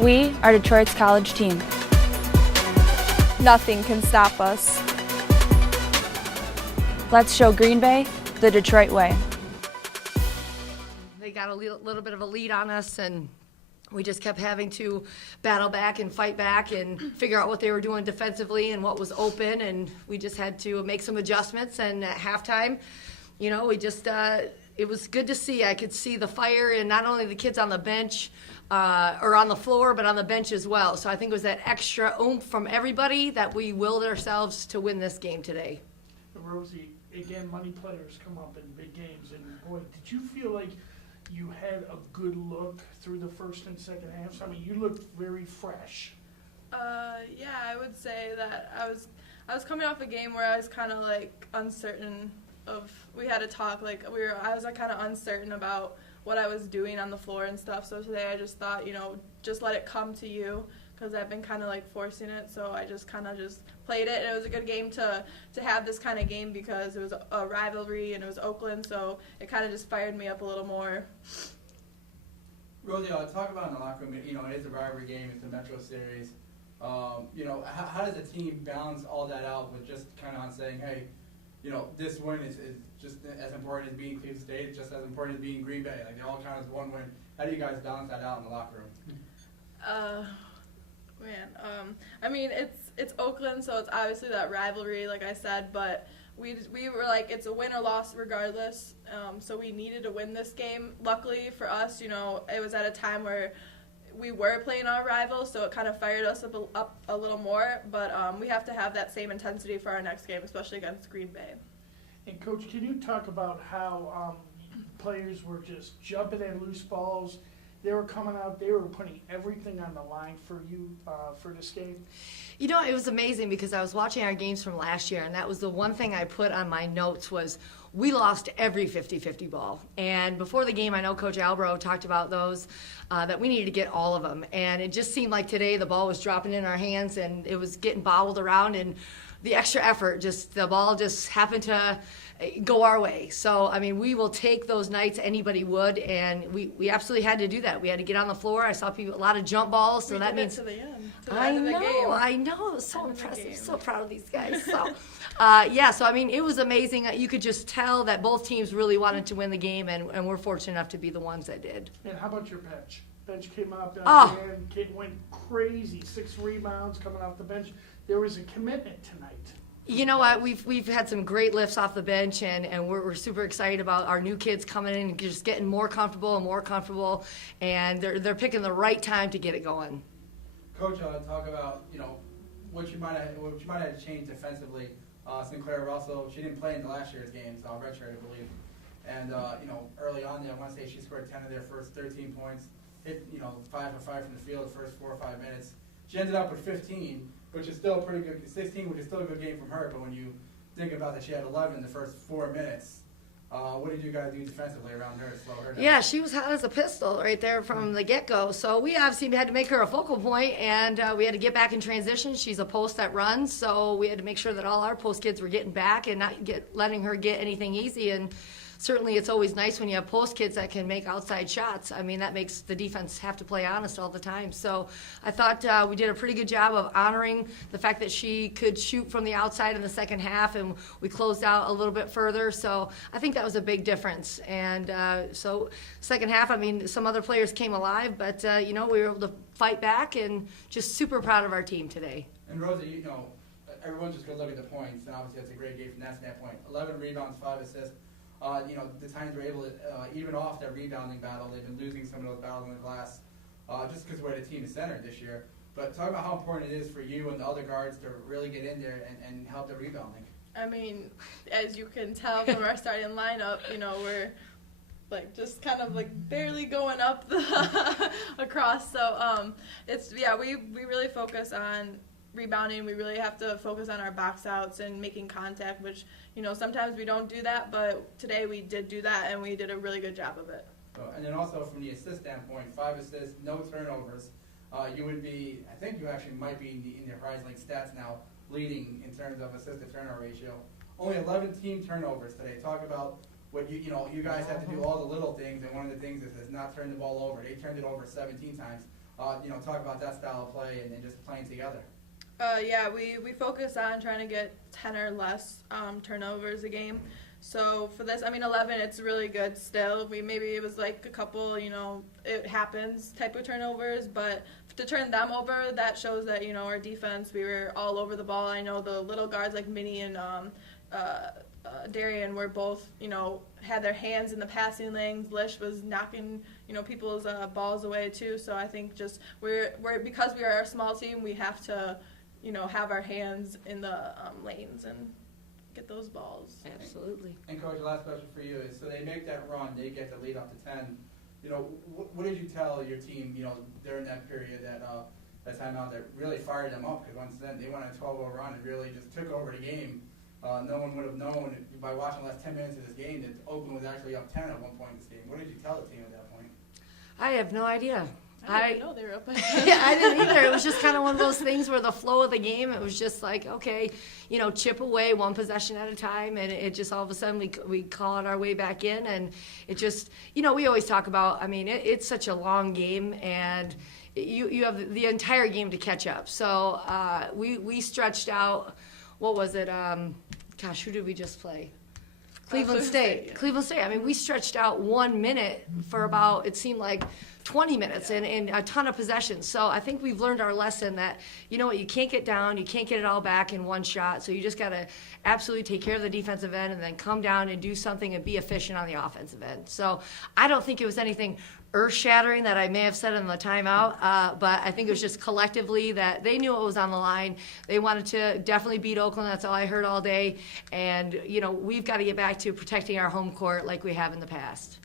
We are Detroit's college team. Nothing can stop us. Let's show Green Bay the Detroit way. They got a little bit of a lead on us, and we just kept having to battle back and fight back and figure out what they were doing defensively and what was open, and we just had to make some adjustments. And at halftime, we just it was good to see. I could see the fire in not only the kids on the bench or on the floor, but on the bench as well. So I think it was that extra oomph from everybody that we willed ourselves to win this game today. Rosie, again, money players come up in big games, and boy, did you feel like you had a good look through the first and second halves? I mean, you looked very fresh. Yeah, I would say that I was coming off a game where I was kind of like uncertain of. We had a talk I was kind of uncertain about what I was doing on the floor and stuff. So today I just thought, just let it come to you, because I've been kind of like forcing it. So I just kind of just played it. And it was a good game to have this kind of game because it was a rivalry and it was Oakland. So it kind of just fired me up a little more. Rosie, talk about in the locker room, it is a rivalry game, it's a Metro Series. How does the team balance all that out with just kind of on saying, hey, this win is just as important as beating Cleveland State, it's just as important as beating Green Bay. Like, they all count as one win. How do you guys balance that out in the locker room? I mean, it's Oakland, so it's obviously that rivalry, like I said, but we were like, it's a win or loss regardless, so we needed to win this game. Luckily for us, it was at a time where we were playing our rivals, so it kind of fired us up a little more, but we have to have that same intensity for our next game, especially against Green Bay. And Coach, can you talk about how players were just jumping at loose balls? They were coming out, they were putting everything on the line for you for this game? It was amazing because I was watching our games from last year, and that was the one thing I put on my notes was we lost every 50-50 ball. And before the game, I know Coach Albro talked about those, that we needed to get all of them. And it just seemed like today the ball was dropping in our hands, and it was getting bobbled around, and the extra effort, the ball just happened to go our way. So, I mean, we will take those nights, anybody would, and we absolutely had to do that. We had to get on the floor. I saw a lot of jump balls, so that means... to the end. I know. It was so impressive. So proud of these guys. So, so I mean, it was amazing. You could just tell that both teams really wanted to win the game, and we're fortunate enough to be the ones that did. And how about your bench? Bench came up and went crazy. 6 rebounds coming off the bench. There was a commitment tonight. You know what? We've had some great lifts off the bench, and we're super excited about our new kids coming in and just getting more comfortable, and they're picking the right time to get it going. Coach, talk about what you might have to change defensively. Sinclair Russell, she didn't play in the last year's games, redshirt, I believe. And early on, I want to say she scored 10 of their first 13 points. Hit 5 for 5 from the field the first 4 or 5 minutes. She ended up with 15, which is still pretty good. 16, which is still a good game from her. But when you think about that, she had 11 in the first 4 minutes. What did you guys do defensively around her to slow her down? Yeah, she was hot as a pistol right there from the get-go. So we obviously had to make her a focal point, and we had to get back in transition. She's a post that runs, so we had to make sure that all our post kids were getting back and not letting her get anything easy. And certainly it's always nice when you have post kids that can make outside shots. I mean, that makes the defense have to play honest all the time. So I thought we did a pretty good job of honoring the fact that she could shoot from the outside in the second half, and we closed out a little bit further. So I think that was a big difference. And so second half, I mean, some other players came alive, but, we were able to fight back, and just super proud of our team today. And Rosie, everyone's just going to look at the points, and obviously that's a great game from that standpoint. 11 rebounds, 5 assists. The Titans were able to even off that rebounding battle. They've been losing some of those battles in the glass just because where the team is centered this year. But talk about how important it is for you and the other guards to really get in there and help the rebounding. I mean, as you can tell from our starting lineup, we're just kind of barely going up across. So we really focus on rebounding. We really have to focus on our box outs and making contact, which sometimes we don't do that, but today we did do that, and we did a really good job of it. And then also from the assist standpoint, 5 assists, no turnovers. You would be, I think you actually might be in the Horizon League stats now, leading in terms of assist to turnover ratio. Only 11 team turnovers today. Talk about what you guys have to do all the little things, and one of the things is not turn the ball over. They turned it over 17 times. talk about that style of play and just playing together. Yeah, we focus on trying to get 10 or less turnovers a game. So for this, 11, it's really good still. Maybe it was like a couple, it happens type of turnovers, but to turn them over, that shows that, our defense, we were all over the ball. I know the little guards like Minnie and Darian were both, had their hands in the passing lanes. Lish was knocking, people's balls away too. So I think just we're because we are a small team, we have to, have our hands in the lanes and get those balls. Absolutely. And Coach, the last question for you is, so they make that run, they get the lead up to 10. What did you tell your team, during that period, that timeout that really fired them up? Because once then they went on a 12-0 run and really just took over the game. No one would have known by watching the last 10 minutes of this game that Oakland was actually up 10 at one point in this game. What did you tell the team at that point? I have no idea. I didn't know they were up. Yeah, I didn't either. It was just kind of one of those things where the flow of the game, it was just like, okay, chip away one possession at a time, and it just all of a sudden we clawed our way back in, and it just, we always talk about, it's such a long game, and you have the entire game to catch up. So we stretched out, what was it, who did we just play? Cleveland State. Yeah. Cleveland State. We stretched out 1 minute for about, it seemed like 20 minutes and a ton of possessions. So I think we've learned our lesson that, you can't get down, you can't get it all back in one shot. So you just got to absolutely take care of the defensive end and then come down and do something and be efficient on the offensive end. So I don't think it was anything earth-shattering that I may have said in the timeout, but I think it was just collectively that they knew it was on the line. They wanted to definitely beat Oakland. That's all I heard all day. And, we've got to get back to protecting our home court like we have in the past.